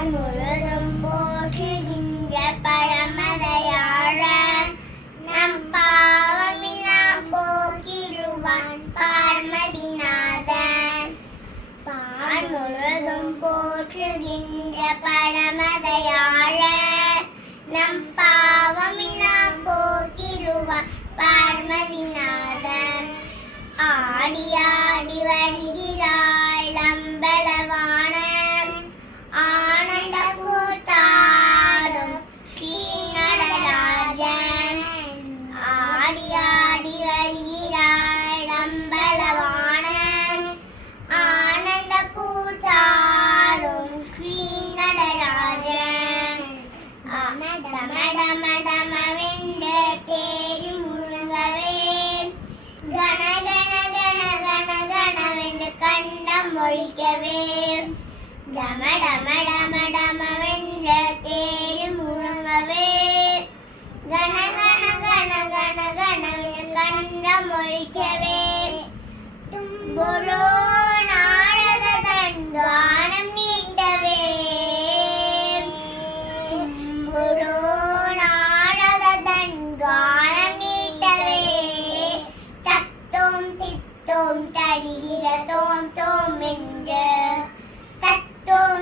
நான் உலகம் போற்றுகின்ற பழமதையாழன் நம் பாவமெல்லாம் போக்கிடுவான் பார்மதிநாதன். பான் உலகம் போற்றுகின்ற பழமதையாழன் நம் பாவமெல்லாம் போக்கிடுவான் பார்மதிநாதன். ஆடி ஆடி வருகிற டமடமடமவென்று தேடி முழுங்கவே கன கன கன கன கனவென்று கண்டம் ஒழிக்கவே டம டம டம டமவென்று தேடி முழுங்கவே கன கன கன கன கனவென்று கண்டம் ஒழிக்கவே தும்புரோ തരികില തോം തോമുണ്ട് തത്തോം